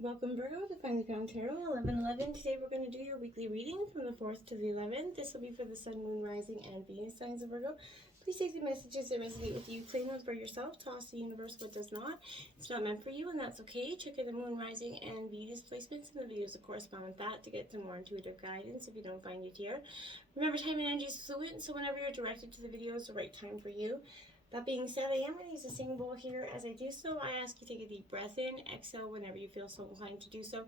Welcome Virgo to Finally Found Tarot 11/11. Today we're going to do your weekly reading from the 4th to the 11th. This will be for the Sun, Moon, Rising, and Venus signs of Virgo. Please take the messages that resonate with you, claim them for yourself, toss the universe what does not. It's not meant for you, and that's okay. Check out the Moon, Rising, and Venus placements in the videos that correspond with that to get some more intuitive guidance if you don't find it here. Remember, time and energy is fluid, so whenever you're directed to the video is the right time for you. That being said, I am going to use a singing bowl here. As I do so, I ask you to take a deep breath in, exhale whenever you feel so inclined to do so.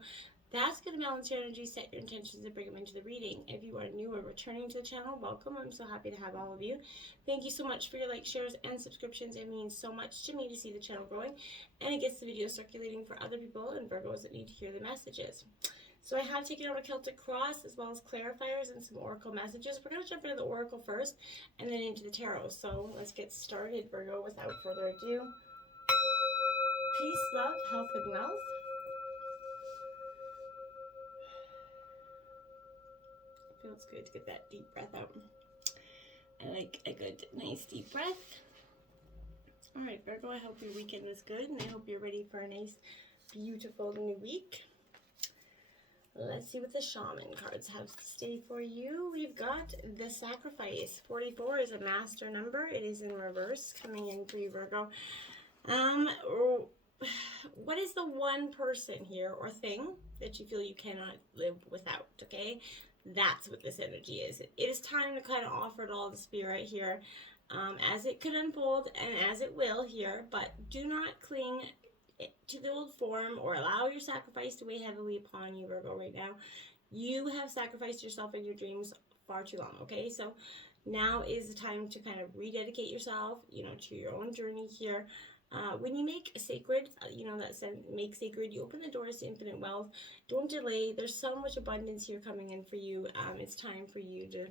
That's going to balance your energy, set your intentions, and bring them into the reading. If you are new or returning to the channel, welcome. I'm so happy to have all of you. Thank you so much for your likes, shares, and subscriptions. It means so much to me to see the channel growing, and it gets the video circulating for other people and Virgos that need to hear the messages. So I have taken out a Celtic cross as well as clarifiers and some oracle messages. We're going to jump into the oracle first and then into the tarot. So let's get started, Virgo, without further ado. Peace, love, health, and wealth. It feels good to get that deep breath out. I like a good, nice deep breath. All right, Virgo, I hope your weekend was good, and I hope you're ready for a nice, beautiful new week. Let's see what the shaman cards have to say for you. We've got the sacrifice. 44 is a master number. It is in reverse, coming in for you, Virgo. What is the one person here or thing that you feel you cannot live without, okay? That's what this energy is. It is time to kind of offer it all to Spirit here, as it could unfold and as it will here, but do not cling to the old form or allow your sacrifice to weigh heavily upon you, Virgo, right now. You have sacrificed yourself and your dreams far too long, okay? So now is the time to kind of rededicate yourself, to your own journey here. When you make sacred, that sense, make sacred, you open the doors to infinite wealth. Don't delay. There's so much abundance here coming in for you. It's time for you to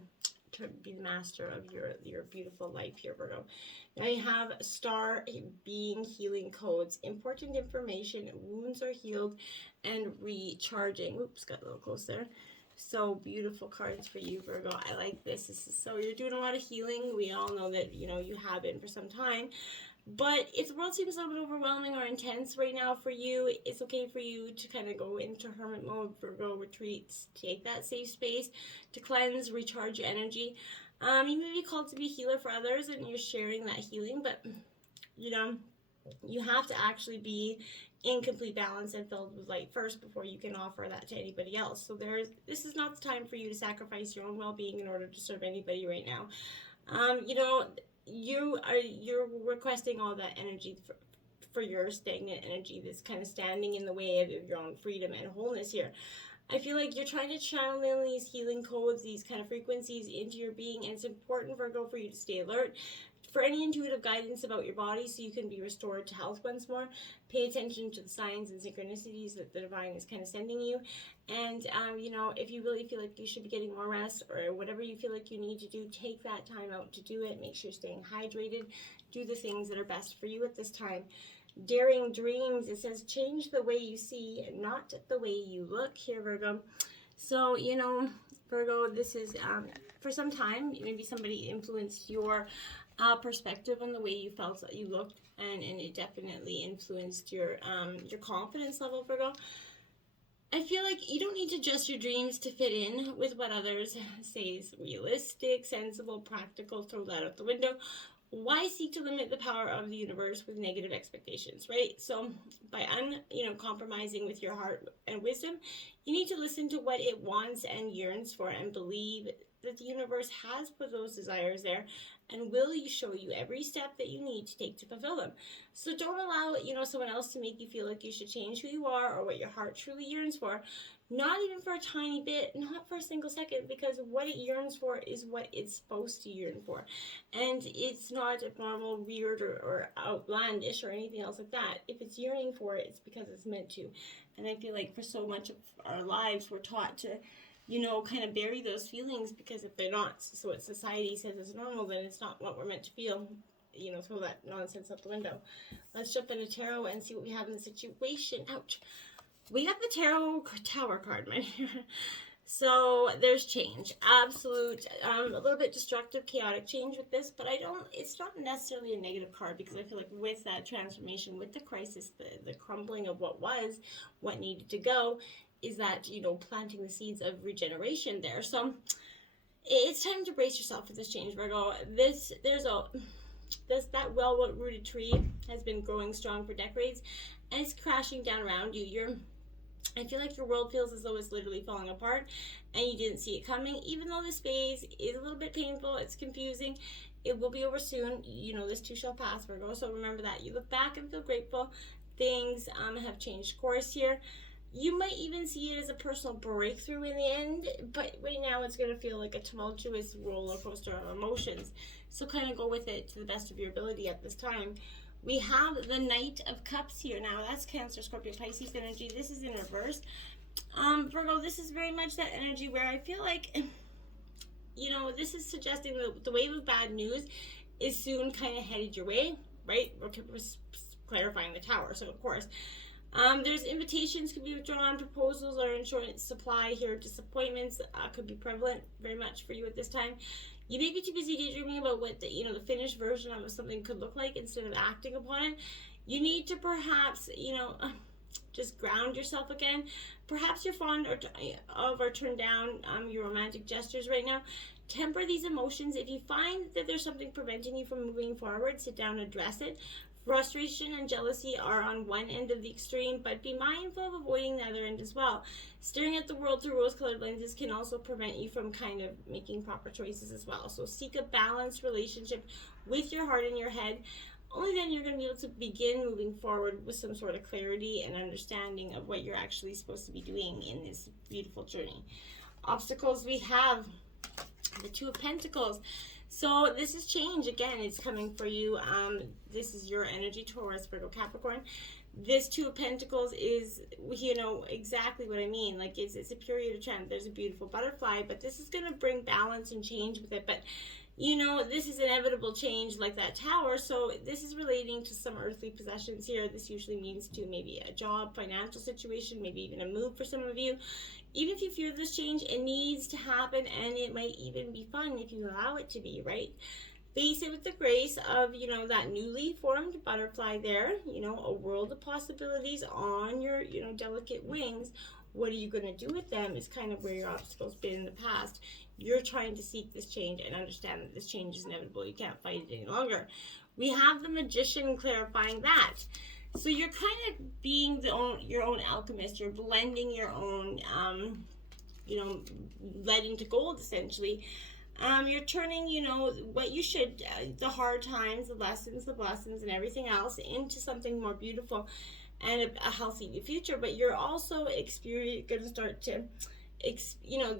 be the master of your beautiful life here, Virgo. Now you have star being healing codes, important information, wounds are healed, and recharging. Oops, got a little close there. So beautiful cards for you, Virgo. I like this. So you're doing a lot of healing. We all know that, you have been for some time. But if the world seems a little bit overwhelming or intense right now for you, it's okay for you to kind of go into hermit mode, Virgo retreats, take that safe space to cleanse, recharge your energy. You may be called to be a healer for others and you're sharing that healing, but you have to actually be in complete balance and filled with light first before you can offer that to anybody else. So this is not the time for you to sacrifice your own well-being in order to serve anybody right now. You're requesting all that energy for your stagnant energy that's kind of standing in the way of your own freedom and wholeness here. I feel like you're trying to channel in these healing codes, these kind of frequencies into your being, and it's important, Virgo, for you to stay alert for any intuitive guidance about your body so you can be restored to health once more. Pay attention to the signs and synchronicities that the divine is kind of sending you. And, if you really feel like you should be getting more rest or whatever you feel like you need to do, take that time out to do it. Make sure you're staying hydrated. Do the things that are best for you at this time. Daring dreams, it says change the way you see, not the way you look here, Virgo. So, Virgo, this is for some time, maybe somebody influenced your perspective on the way you felt that you looked, and it definitely influenced your confidence level, Virgo. I feel like you don't need to adjust your dreams to fit in with what others say is realistic, sensible, practical. Throw that out the window. Why seek to limit the power of the universe with negative expectations, right? So by compromising with your heart and wisdom, you need to listen to what it wants and yearns for and believe that the universe has put those desires there and will show you every step that you need to take to fulfill them. So don't allow, someone else to make you feel like you should change who you are or what your heart truly yearns for. Not even for a tiny bit, not for a single second, because what it yearns for is what it's supposed to yearn for. And it's not abnormal, weird, or outlandish or anything else like that. If it's yearning for it, it's because it's meant to. And I feel like for so much of our lives, we're taught to kind of bury those feelings because if they're not, so what society says is normal, then it's not what we're meant to feel. Throw that nonsense out the window. Let's jump into tarot and see what we have in the situation. Ouch. We got the Tarot Tower card right here. So there's change, absolute, a little bit destructive, chaotic change with this, but it's not necessarily a negative card, because I feel like with that transformation, with the crisis, the crumbling of what was, what needed to go, is that, planting the seeds of regeneration there. So it's time to brace yourself for this change, Virgo. That well-rooted tree has been growing strong for decades, and it's crashing down around you. I feel like your world feels as though it's literally falling apart, and you didn't see it coming. Even though this phase is a little bit painful, it's confusing, it will be over soon. This too shall pass, Virgo. So remember that. You look back and feel grateful. Things have changed course here. You might even see it as a personal breakthrough in the end, but right now it's going to feel like a tumultuous roller coaster of emotions. So kind of go with it to the best of your ability at this time. We have the Knight of Cups here. Now, that's Cancer, Scorpio, Pisces energy. This is in reverse. Virgo, this is very much that energy where I feel like, this is suggesting that the wave of bad news is soon kind of headed your way, right? We're clarifying the Tower, so of course. There's invitations could be withdrawn, proposals or in short supply here. Disappointments could be prevalent very much for you at this time. You may be too busy daydreaming about what the finished version of something could look like instead of acting upon it. You need to perhaps, just ground yourself again. Perhaps you're fond or turn down your romantic gestures right now. Temper these emotions. If you find that there's something preventing you from moving forward, sit down and address it. Frustration and jealousy are on one end of the extreme, but be mindful of avoiding the other end as well. Staring at the world through rose-colored lenses can also prevent you from kind of making proper choices as well. So seek a balanced relationship with your heart and your head. Only then you're going to be able to begin moving forward with some sort of clarity and understanding of what you're actually supposed to be doing in this beautiful journey. Obstacles, we have the Two of Pentacles. So this is change. Again, it's coming for you. This is your energy, Taurus, Virgo, Capricorn. This Two of Pentacles is, exactly what I mean. Like, it's a period of time. There's a beautiful butterfly, but this is going to bring balance and change with it. But, this is inevitable change like that Tower. So this is relating to some earthly possessions here. This usually means to maybe a job, financial situation, maybe even a move for some of you. Even if you fear this change, it needs to happen, and it might even be fun if you allow it to be, right? Face it with the grace of, that newly formed butterfly there, a world of possibilities on your, delicate wings. What are you going to do with them is kind of where your obstacle's been in the past. You're trying to seek this change and understand that this change is inevitable. You can't fight it any longer. We have the Magician clarifying that. So you're kind of being your own alchemist. You're blending your own, lead into gold, essentially. You're turning, what you should, the hard times, the lessons, the blessings, and everything else into something more beautiful and a healthy future. But you're also going to start to,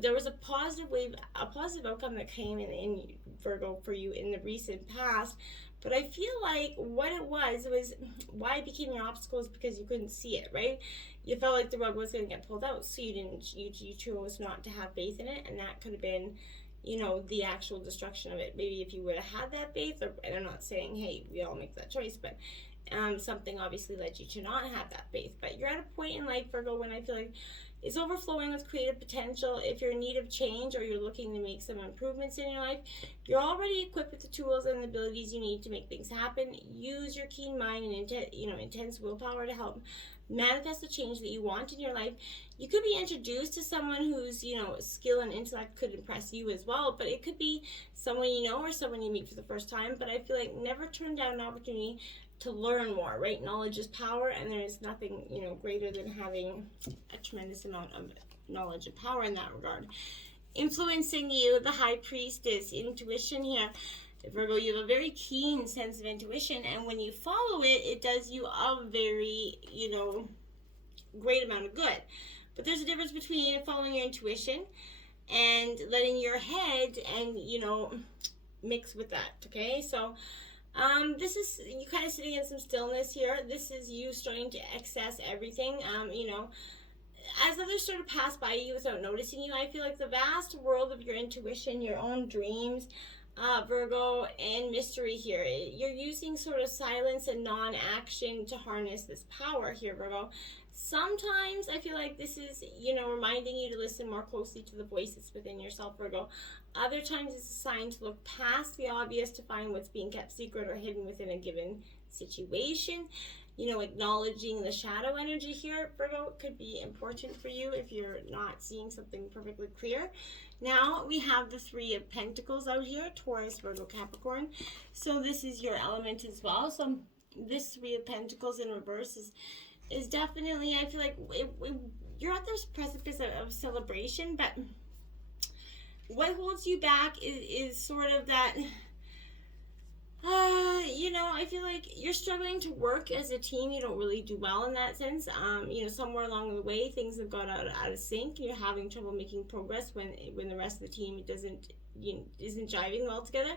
there was a positive outcome that came in Virgo for you in the recent past. But I feel like what it was why it became your obstacle is because you couldn't see it, right? You felt like the rug was going to get pulled out, so you chose not to have faith in it, and that could have been, the actual destruction of it. Maybe if you would have had that faith, and I'm not saying, hey, we all make that choice, but something obviously led you to not have that faith. But you're at a point in life, Virgo, when I feel like it's overflowing with creative potential. If you're in need of change or you're looking to make some improvements in your life, you're already equipped with the tools and the abilities you need to make things happen. Use your keen mind and intense willpower to help manifest the change that you want in your life. You could be introduced to someone whose skill and intellect could impress you as well, but it could be someone or someone you meet for the first time. But I feel like never turn down an opportunity to learn more, right? Knowledge is power, and there is nothing, greater than having a tremendous amount of knowledge and power in that regard. Influencing you, the High Priestess, intuition here. Virgo, you have a very keen sense of intuition, and when you follow it, it does you a very, great amount of good. But there's a difference between following your intuition and letting your head and, mix with that, okay? So, this is you kind of sitting in some stillness here. This is you starting to access everything. As others sort of pass by you without noticing you, I feel like the vast world of your intuition, your own dreams, Virgo, and mystery here. You're using sort of silence and non-action to harness this power here, Virgo. Sometimes I feel like this is, reminding you to listen more closely to the voices within yourself, Virgo. Other times it's a sign to look past the obvious to find what's being kept secret or hidden within a given situation. Acknowledging the shadow energy here, Virgo, could be important for you if you're not seeing something perfectly clear. Now we have the Three of Pentacles out here, Taurus, Virgo, Capricorn. So this is your element as well. So this Three of Pentacles in reverse is definitely, I feel like you're at this precipice of celebration, but what holds you back is sort of that, I feel like you're struggling to work as a team. You don't really do well in that sense. Somewhere along the way, things have got out of sync. You're having trouble making progress when the rest of the team isn't jiving well together.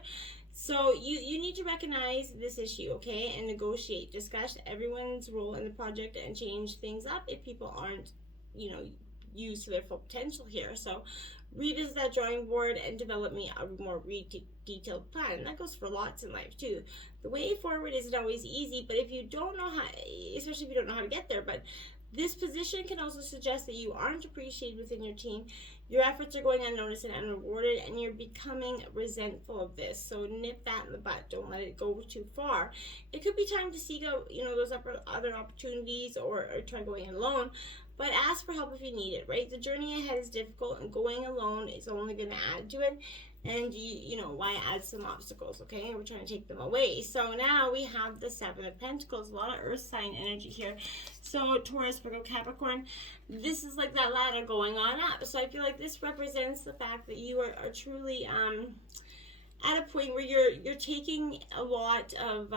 So you need to recognize this issue, okay, and negotiate, discuss everyone's role in the project, and change things up if people aren't, used to their full potential here. So revisit that drawing board and develop me a more detailed plan. And that goes for lots in life too. The way forward isn't always easy, but if you don't know how, especially if you don't know how to get there, but this position can also suggest that you aren't appreciated within your team. Your efforts are going unnoticed and unrewarded, and you're becoming resentful of this. So nip that in the butt. Don't let it go too far. It could be time to seek out, those other opportunities, or try going alone. But ask for help if you need it, right? The journey ahead is difficult, and going alone is only going to add to it. And why add some obstacles, okay? We're trying to take them away. So now we have the Seven of Pentacles, a lot of earth sign energy here. So Taurus, Virgo, Capricorn, this is like that ladder going on up. So I feel like this represents the fact that you are truly at a point where you're taking a lot of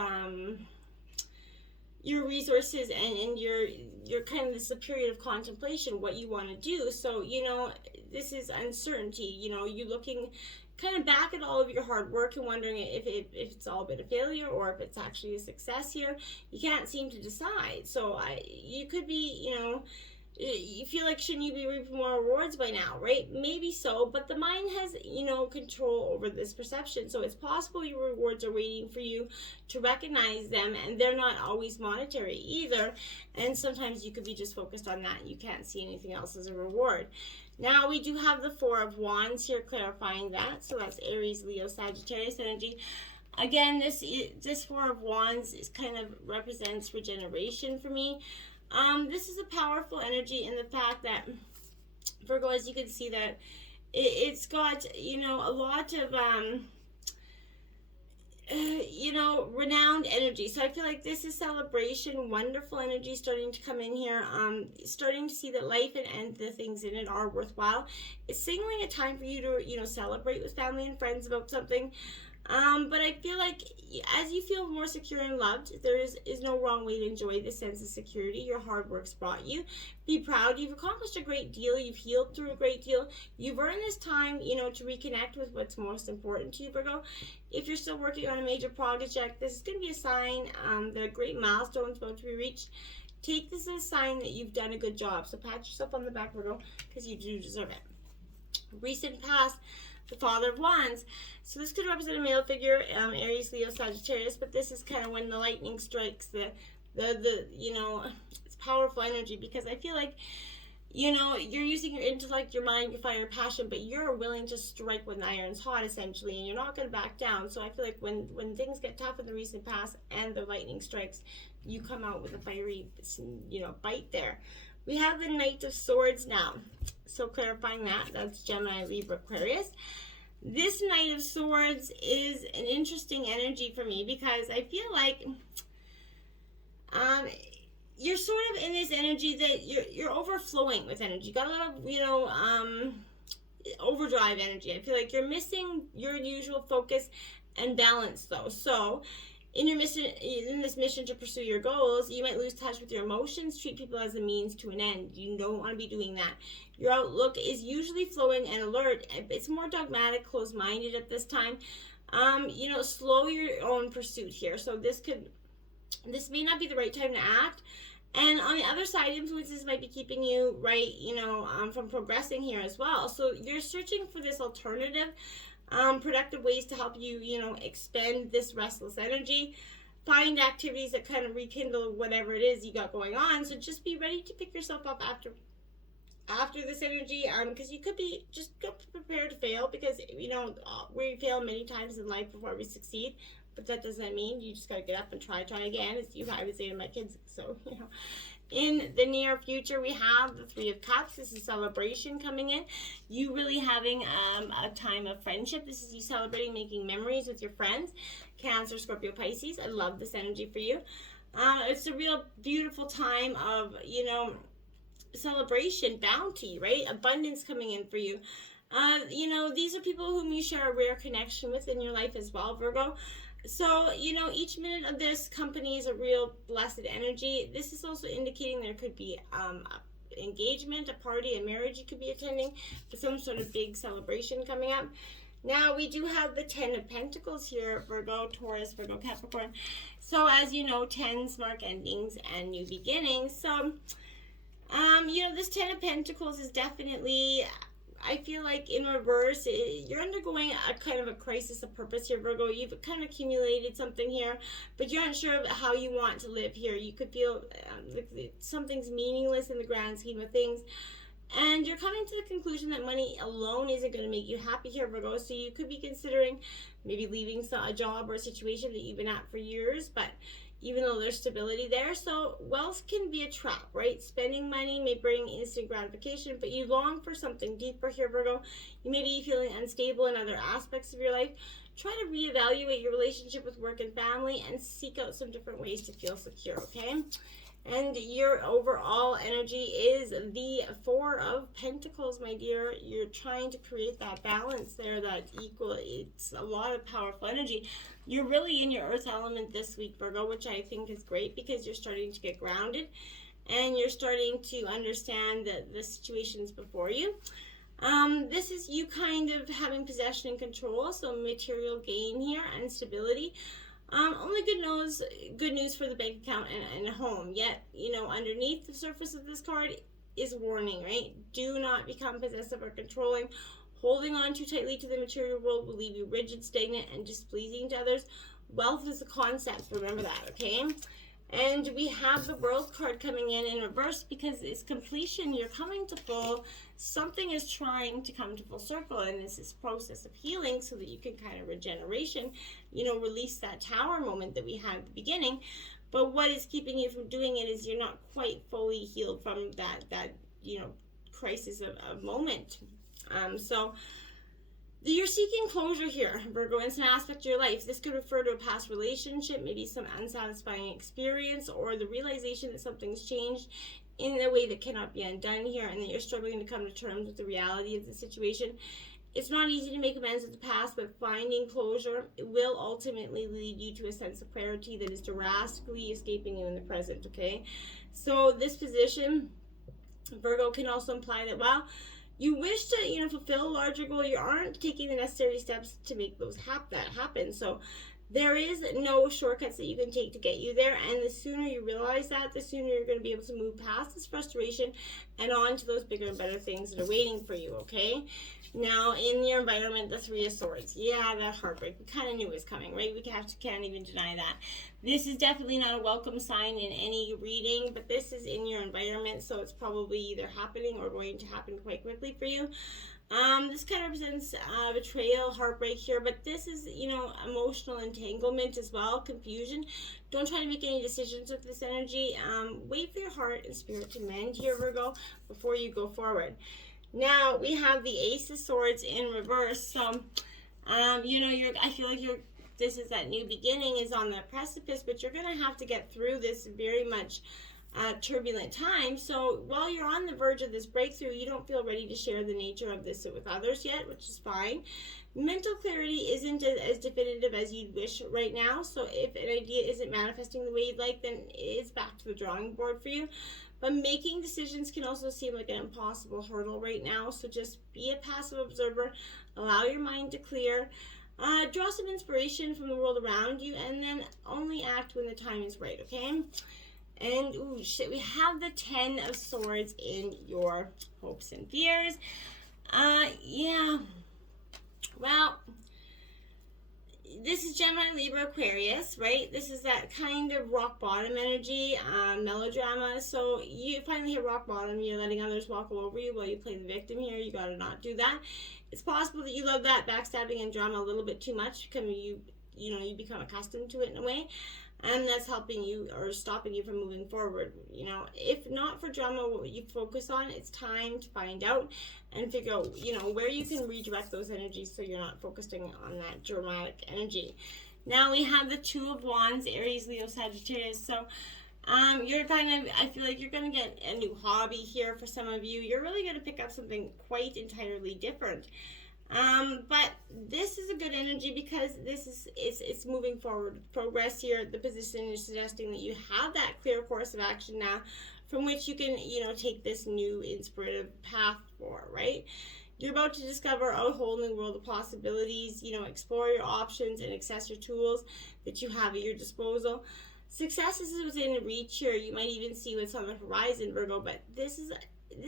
your resources, and you're kind of this a period of contemplation, what you want to do. So this is uncertainty. You're looking kind of back at all of your hard work and wondering if it's all been a failure or if it's actually a success here. You can't seem to decide. So you could be, you feel like, shouldn't you be reaping more rewards by now, right? Maybe so, but the mind has, control over this perception. So it's possible your rewards are waiting for you to recognize them, and they're not always monetary either. And sometimes you could be just focused on that. You can't see anything else as a reward. Now we do have the Four of Wands here, clarifying that. So that's Aries, Leo, Sagittarius energy. Again, this Four of Wands is kind of represents regeneration for me. This is a powerful energy in the fact that, Virgo, as you can see, that it's got, a lot of, renowned energy. So I feel like this is celebration, wonderful energy starting to come in here. Starting to see that life and the things in it are worthwhile. It's signaling a time for you to, celebrate with family and friends about something. But I feel like as you feel more secure and loved, there is no wrong way to enjoy this sense of security your hard work's brought you. Be proud. You've accomplished a great deal. You've healed through a great deal. You've earned this time, to reconnect with what's most important to you, Virgo. If you're still working on a major project, this is going to be a sign that a great milestone is about to be reached. Take this as a sign that you've done a good job. So pat yourself on the back, Virgo, because you do deserve it. Recent past, the Father of Wands. So this could represent a male figure, Aries, Leo, Sagittarius, but this is kind of when the lightning strikes, it's powerful energy, because I feel like, you're using your intellect, your mind, your fire, your passion, but you're willing to strike when the iron's hot, essentially, and you're not going to back down. So I feel like when things get tough in the recent past and the lightning strikes, you come out with a fiery, bite there. We have the Knight of Swords now. So clarifying that's Gemini, Libra, Aquarius. This Knight of Swords is an interesting energy for me, because I feel like you're sort of in this energy that you're overflowing with energy. You got a lot of, overdrive energy. I feel like you're missing your usual focus and balance, though. So in this mission to pursue your goals, you might lose touch with your emotions, treat people as a means to an end. You don't want to be doing that. Your outlook is usually flowing and alert. It's more dogmatic, closed-minded at this time. Slow your own pursuit here. So this may not be the right time to act. And on the other side, influences might be keeping you from progressing here as well. So you're searching for this alternative. productive ways to help you, expend this restless energy. Find activities that kind of rekindle whatever it is you got going on. So just be ready to pick yourself up after this energy, because you could be just prepared to fail, because we fail many times in life before we succeed, but that doesn't mean you just got to get up and try again, as I would say to my kids. So in the near future, we have the Three of Cups. This is celebration coming in. You really having a time of friendship. This is you celebrating, making memories with your friends. Cancer, Scorpio, Pisces. I love this energy for you. It's a real beautiful time of, celebration, bounty, right? Abundance coming in for you. These are people whom you share a rare connection with in your life as well, Virgo. So, each minute of this company is a real blessed energy. This is also indicating there could be engagement, a party, a marriage you could be attending, some sort of big celebration coming up. Now, we do have the Ten of Pentacles here, Virgo, Taurus, Virgo, Capricorn. So, as you know, tens mark endings and new beginnings. So, this Ten of Pentacles is definitely, I feel like in reverse, you're undergoing a kind of a crisis of purpose here, Virgo. You've kind of accumulated something here, but you're unsure of how you want to live here. You could feel like something's meaningless in the grand scheme of things. And you're coming to the conclusion that money alone isn't going to make you happy here, Virgo. So you could be considering maybe leaving a job or a situation that you've been at for years, but even though there's stability there. So wealth can be a trap, right? Spending money may bring instant gratification, but you long for something deeper here, Virgo. You may be feeling unstable in other aspects of your life. Try to reevaluate your relationship with work and family and seek out some different ways to feel secure, okay? And your overall energy is the Four of Pentacles, my dear. You're trying to create that balance there, that equal. It's a lot of powerful energy. You're really in your earth element this week, Virgo, which I think is great because you're starting to get grounded and you're starting to understand the situations before you. This is you kind of having possession and control, so material gain here and stability. Only good news for the bank account and home. Yet, underneath the surface of this card is warning, right? Do not become possessive or controlling. Holding on too tightly to the material world will leave you rigid, stagnant, and displeasing to others. Wealth is a concept. Remember that, okay? And we have the World card coming in reverse because it's completion. You're coming to full. Something is trying to come to full circle, and this is process of healing so that you can kind of regeneration, release that tower moment that we had at the beginning. But what is keeping you from doing it is you're not quite fully healed from that crisis of moment. So you're seeking closure here, Virgo, in some aspect of your life. This could refer to a past relationship, maybe some unsatisfying experience, or the realization that something's changed in a way that cannot be undone here, and that you're struggling to come to terms with the reality of the situation. It's not easy to make amends with the past, but finding closure will ultimately lead you to a sense of clarity that is drastically escaping you in the present, okay? So this position, Virgo, can also imply that while you wish to, fulfill a larger goal, you aren't taking the necessary steps to make that happen. So there is no shortcuts that you can take to get you there, and the sooner you realize that, the sooner you're going to be able to move past this frustration and on to those bigger and better things that are waiting for you, okay? Now, in your environment, the Three of Swords. Yeah, that heartbreak. We kind of knew it was coming, right? We can't even deny that. This is definitely not a welcome sign in any reading, but this is in your environment, so it's probably either happening or going to happen quite quickly for you. This kind of represents betrayal, heartbreak here, but this is, emotional entanglement as well, confusion. Don't try to make any decisions with this energy. Wait for your heart and spirit to mend here, Virgo, before you go forward. Now, we have the Ace of Swords in reverse, so, I feel like this is that new beginning is on the precipice, but you're going to have to get through this very much turbulent time. So while you're on the verge of this breakthrough, you don't feel ready to share the nature of this with others yet, which is fine. Mental clarity isn't as definitive as you'd wish right now. So if an idea isn't manifesting the way you'd like, then it's back to the drawing board for you. But making decisions can also seem like an impossible hurdle right now. So just be a passive observer, allow your mind to clear, draw some inspiration from the world around you, and then only act when the time is right, okay? And we have the Ten of Swords in your hopes and fears. Well, this is Gemini, Libra, Aquarius, right? This is that kind of rock bottom energy, melodrama. So you finally hit rock bottom. You're letting others walk all over you while you play the victim here. You gotta not do that. It's possible that you love that backstabbing and drama a little bit too much because you become accustomed to it in a way. And that's helping you or stopping you from moving forward. If not for drama, what you focus on, it's time to find out and figure out, where you can redirect those energies so you're not focusing on that dramatic energy. Now we have the Two of Wands, Aries, Leo, Sagittarius. So I feel like you're going to get a new hobby here for some of you. You're really going to pick up something quite entirely different. But this is a good energy because it's moving forward. Progress here. The position is suggesting that you have that clear course of action now from which you can, take this new inspirative path for, right? You're about to discover a whole new world of possibilities, explore your options and access your tools that you have at your disposal. Success is within reach here. You might even see what's on the horizon, Virgo, but this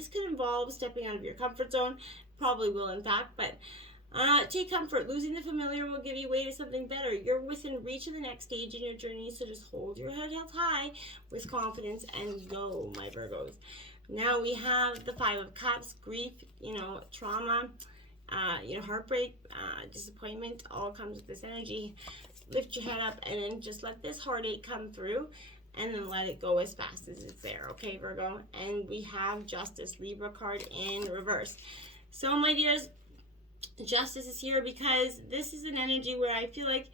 could involve stepping out of your comfort zone. Probably will, in fact, but take comfort. Losing the familiar will give you way to something better. You're within reach of the next stage in your journey, so just hold your head held high with confidence and go, my Virgos. Now we have the Five of Cups, grief, trauma, heartbreak, disappointment, all comes with this energy. Lift your head up and then just let this heartache come through and then let it go as fast as it's there, okay, Virgo? And we have Justice, Libra card in reverse. So, my dears, Justice is here because this is an energy where I feel like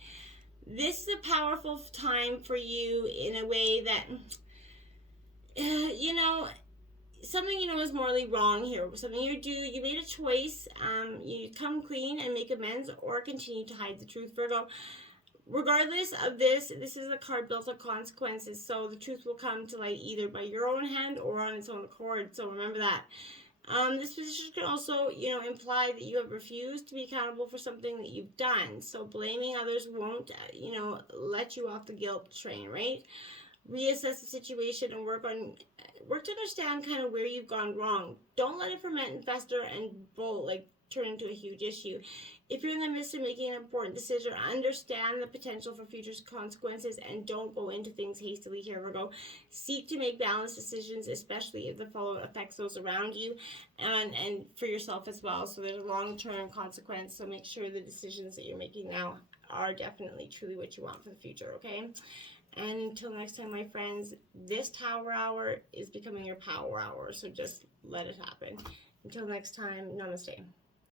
this is a powerful time for you in a way that, something is morally wrong here. Something you made a choice. You come clean and make amends or continue to hide the truth, Virgo. Regardless of this is a card built of consequences, so the truth will come to light either by your own hand or on its own accord, so remember that. This position can also, imply that you have refused to be accountable for something that you've done, so blaming others won't, let you off the guilt train, right? Reassess the situation and work to understand kind of where you've gone wrong. Don't let it ferment and fester and turn into a huge issue. If you're in the midst of making an important decision, understand the potential for future consequences and don't go into things hastily here, Virgo. Seek to make balanced decisions, especially if the fallout affects those around you and for yourself as well. So there's a long-term consequence, so make sure the decisions that you're making now are definitely truly what you want for the future, okay? And until next time, my friends, this Tower Hour is becoming your Power Hour, so just let it happen. Until next time, namaste.